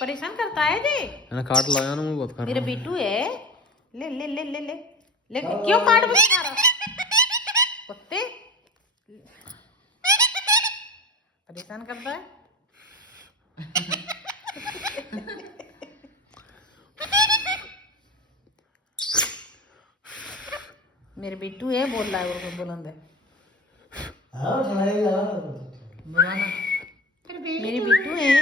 परेशान करता है जी। मैंने काट लाया ना, मैं बहुत खा मेरा रहा हूँ। बिट्टू है। ले ले ले ले ले ले क्यों काट बता रहा कुत्ते परेशान करता है। मेरे बिट्टू है, बोल रहा है वो बुलंद है। हाँ उठाएगा बुलाना मेरे बिट्टू है।